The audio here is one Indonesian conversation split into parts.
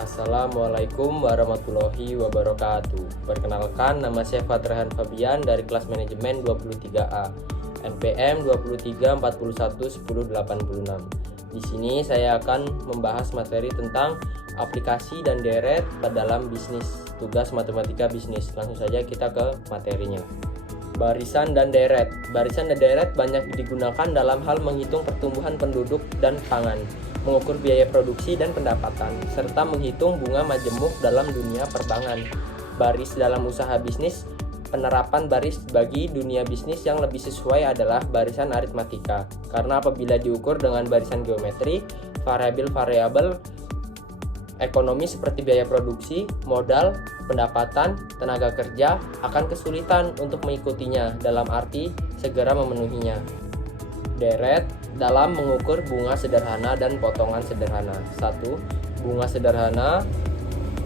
Assalamualaikum warahmatullahi wabarakatuh. Perkenalkan, nama saya Fatrahan Fabian dari kelas manajemen 23A, NPM 23411086. Di sini saya akan membahas materi tentang aplikasi dan deret dalam bisnis, tugas matematika bisnis. Langsung saja kita ke materinya. Barisan dan deret. Barisan dan deret banyak digunakan dalam hal menghitung pertumbuhan penduduk dan pangan, mengukur biaya produksi dan pendapatan, serta menghitung bunga majemuk dalam dunia perbankan. Baris dalam usaha bisnis. Penerapan baris bagi dunia bisnis yang lebih sesuai adalah barisan aritmatika, karena apabila diukur dengan barisan geometri, variabel-variabel ekonomi seperti biaya produksi, modal, pendapatan, tenaga kerja akan kesulitan untuk mengikutinya, dalam arti segera memenuhinya. Deret dalam mengukur bunga sederhana dan potongan sederhana. 1. Bunga sederhana.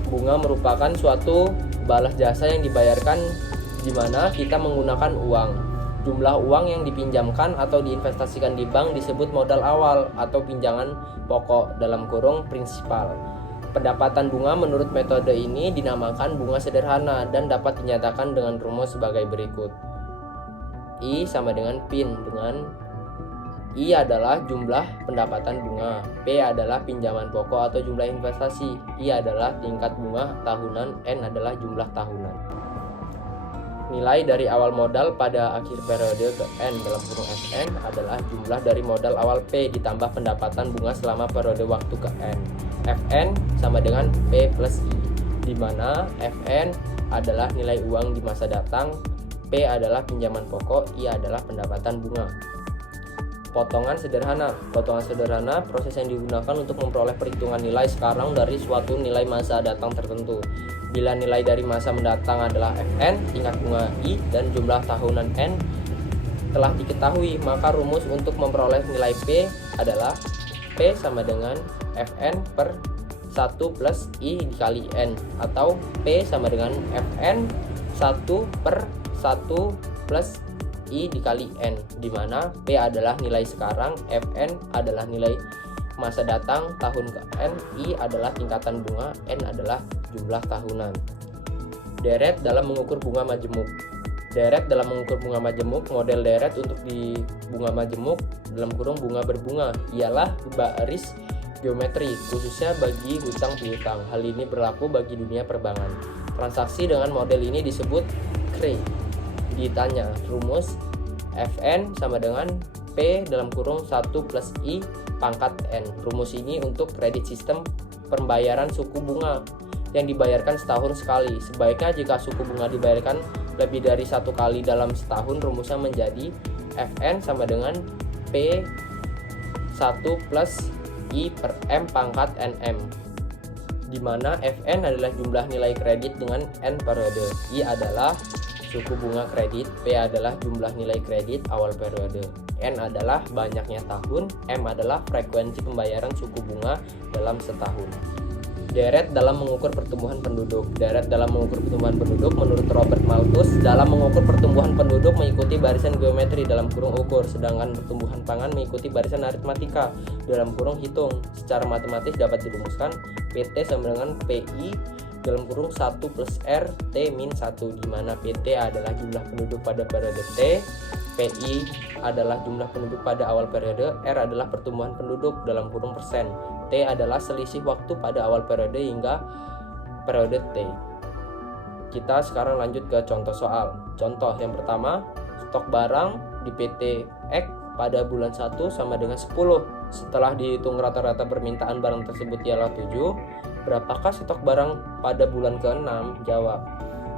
Bunga merupakan suatu balas jasa yang dibayarkan di mana kita menggunakan uang. Jumlah uang yang dipinjamkan atau diinvestasikan di bank disebut modal awal atau pinjaman pokok (prinsipal). Pendapatan bunga menurut metode ini dinamakan bunga sederhana dan dapat dinyatakan dengan rumus sebagai berikut. I sama dengan PIN, dengan I adalah jumlah pendapatan bunga, P adalah pinjaman pokok atau jumlah investasi, I adalah tingkat bunga tahunan, N adalah jumlah tahunan. Nilai dari awal modal pada akhir periode ke N (Fn) adalah jumlah dari modal awal P ditambah pendapatan bunga selama periode waktu ke N. Fn sama dengan P plus I, di mana Fn adalah nilai uang di masa datang, P adalah pinjaman pokok, I adalah pendapatan bunga. Potongan sederhana. Potongan sederhana proses yang digunakan untuk memperoleh perhitungan nilai sekarang dari suatu nilai masa datang tertentu. Bila nilai dari masa mendatang adalah Fn, tingkat bunga I, dan jumlah tahunan N telah diketahui, maka rumus untuk memperoleh nilai P adalah P sama dengan Fn per 1 plus I dikali N, atau P sama dengan Fn 1 per 1 plus I dikali N, di mana P adalah nilai sekarang, Fn adalah nilai masa datang tahun ke N, I adalah tingkatan bunga, N adalah jumlah tahunan. Deret dalam mengukur bunga majemuk. Deret dalam mengukur bunga majemuk. Model deret untuk di bunga majemuk (bunga berbunga) ialah baris geometri, khususnya bagi hutang piutang. Hal ini berlaku bagi dunia perbankan. Transaksi dengan model ini disebut CRE. Ditanya rumus, Fn sama dengan P (1 plus I pangkat N). Rumus ini untuk kredit sistem pembayaran suku bunga yang dibayarkan setahun sekali. Sebaiknya jika suku bunga dibayarkan lebih dari satu kali dalam setahun, rumusnya menjadi Fn sama dengan P 1 plus I per M pangkat NM, di mana Fn adalah jumlah nilai kredit dengan N periode, I adalah suku bunga kredit, P adalah jumlah nilai kredit awal periode, N adalah banyaknya tahun, M adalah frekuensi pembayaran suku bunga dalam setahun. Deret dalam mengukur pertumbuhan penduduk. Deret dalam mengukur pertumbuhan penduduk menurut Robert Malthus dalam mengukur pertumbuhan penduduk mengikuti barisan geometri (ukur), sedangkan pertumbuhan pangan mengikuti barisan aritmatika (hitung). Secara matematis dapat dirumuskan PT sama dengan PI (1 plus R T min 1), di mana PT adalah jumlah penduduk pada periode T, PI adalah jumlah penduduk pada awal periode, R adalah pertumbuhan penduduk (persen), T adalah selisih waktu pada awal periode hingga periode T. Kita sekarang lanjut ke contoh soal. Contoh yang pertama, stok barang di PT X pada bulan 1 sama dengan 10. Setelah dihitung rata-rata permintaan barang tersebut ialah 7, berapakah stok barang pada bulan ke-6? Jawab.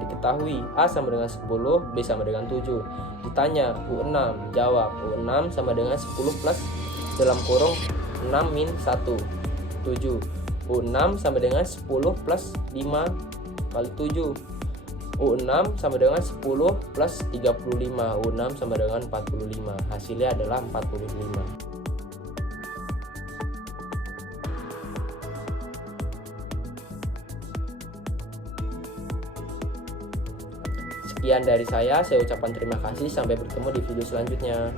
Diketahui A sama dengan 10, B sama dengan 7. Ditanya U6, jawab. U6 sama dengan 10 plus (6 min 1, 7. U6 sama dengan 10 plus 5 kali 7. U6 sama dengan 10 plus 35. U6 sama dengan 45. Hasilnya adalah 45. Sekian dari saya ucapkan terima kasih. Sampai bertemu di video selanjutnya.